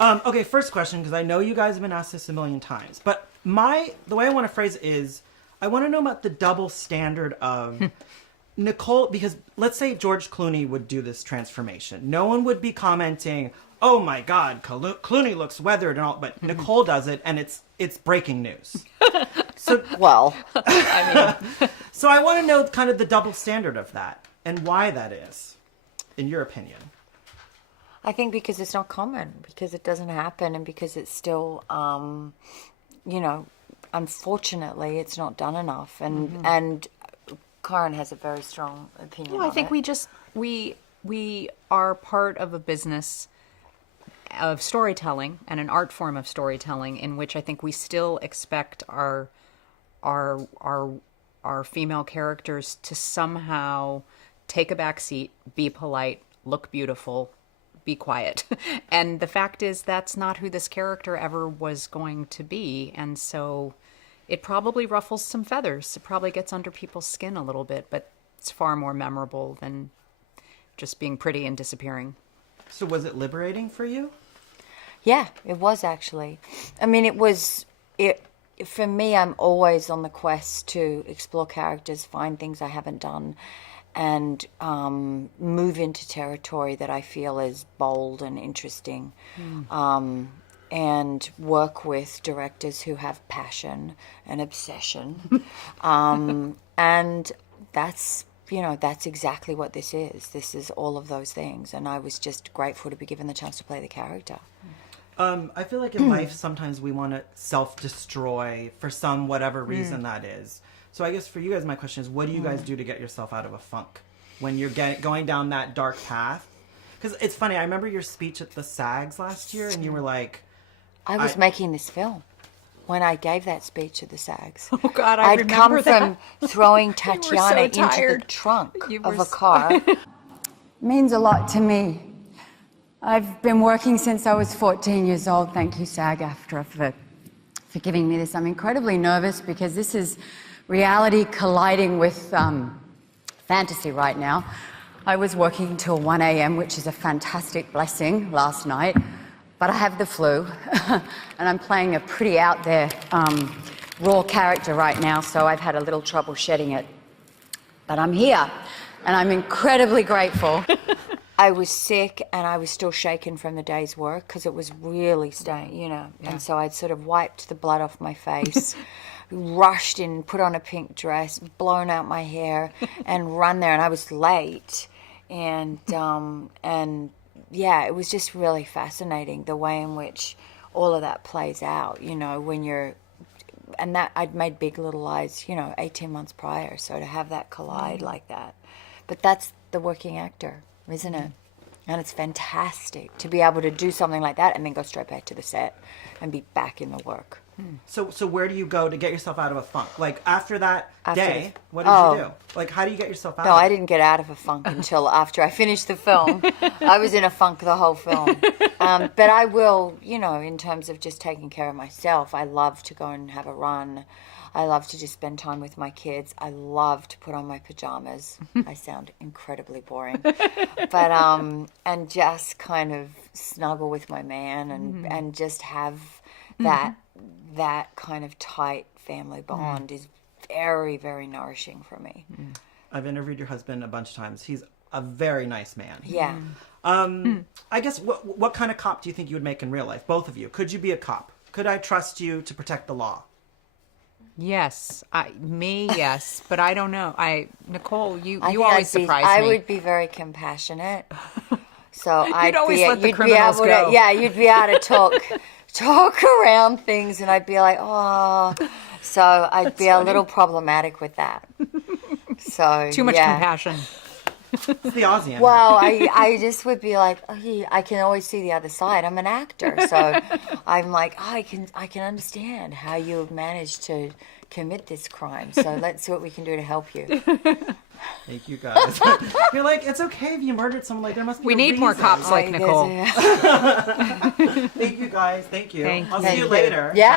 Okay, first question, because I know you guys have been asked this a million times, but the way I want to phrase it is, I want to know about the double standard of Nicole, because let's say George Clooney would do this transformation. No one would be commenting, oh my God, Clooney looks weathered and all, but Nicole does it, and it's breaking news. So, well, I mean, so I want to know kind of the double standard of that and why that is, in your opinion. I think because it's not common, because it doesn't happen, and because it's still, unfortunately, it's not done enough. And Karyn has a very strong opinion. well, I think we are part of a business of storytelling and an art form of storytelling in which I think we still expect our female characters to somehow take a back seat, be polite, look beautiful, be quiet. And the fact is that's not who this character ever was going to be. And so it probably ruffles some feathers. It probably gets under people's skin a little bit, but it's far more memorable than just being pretty and disappearing. So was it liberating for you? Yeah, it was actually. I mean, for me, I'm always on the quest to explore characters, find things I haven't done, and move into territory that I feel is bold and interesting. And work with directors who have passion and obsession. And that's exactly what this is. This is all of those things. And I was just grateful to be given the chance to play the character. I feel like in life, sometimes we want to self-destroy for whatever reason that is. So I guess for you guys, my question is, what do you guys do to get yourself out of a funk when you're going down that dark path? Because it's funny, I remember your speech at the SAGs last year, and you were like... I was making this film when I gave that speech at the SAGs. Oh, God, I'd come that. from throwing so Tatiana into the tired. trunk of a car. Means a lot to me. I've been working since I was 14 years old. Thank you, SAG-AFTRA, for giving me this. I'm incredibly nervous because this is reality colliding with fantasy right now. I was working until 1 a.m., which is a fantastic blessing last night, but I have the flu, and I'm playing a pretty out there, raw character right now, so I've had a little trouble shedding it. But I'm here, and I'm incredibly grateful. I was sick and I was still shaken from the day's work because it was really staying, And so I'd sort of wiped the blood off my face, rushed in, put on a pink dress, blown out my hair, and run there. And I was late. And yeah, it was just really fascinating the way in which all of that plays out, when you're... And that I'd made Big Little Lies, 18 months prior. So to have that collide like that. But that's the working actor, isn't it? And it's fantastic to be able to do something like that and then go straight back to the set and be back in the work. So where do you go to get yourself out of a funk? Like, after that day, what did you do? Like, how do you get yourself out No, of it? I didn't get out of a funk until after I finished the film. I was in a funk the whole film. But I will, in terms of just taking care of myself, I love to go and have a run. I love to just spend time with my kids. I love to put on my pajamas. I sound incredibly boring. But, and just kind of snuggle with my man and just have that kind of tight family bond is very, very nourishing for me. I've interviewed your husband a bunch of times. He's a very nice man. Yeah. I guess, what kind of cop do you think you would make in real life? Both of you. Could you be a cop? Could I trust you to protect the law? Yes, yes, but I don't know. Nicole, you think always surprise me. I would be very compassionate. So You'd always let the you'd be criminals able go. to, yeah, you'd be able to talk around things, and I'd be like, oh. So I'd be a little problematic with that. So Too much compassion. It's the Aussie in her. Well, I just would be like, oh, I can always see the other side. I'm an actor, so I'm like, I can understand how you have managed to commit this crime. So let's see what we can do to help you. Thank you, guys. You're like, it's okay if you murdered someone. Like, there must be We a need more reason. cops like Nicole. Thank you, guys. Thank you. Thank I'll you. see you later. Yeah.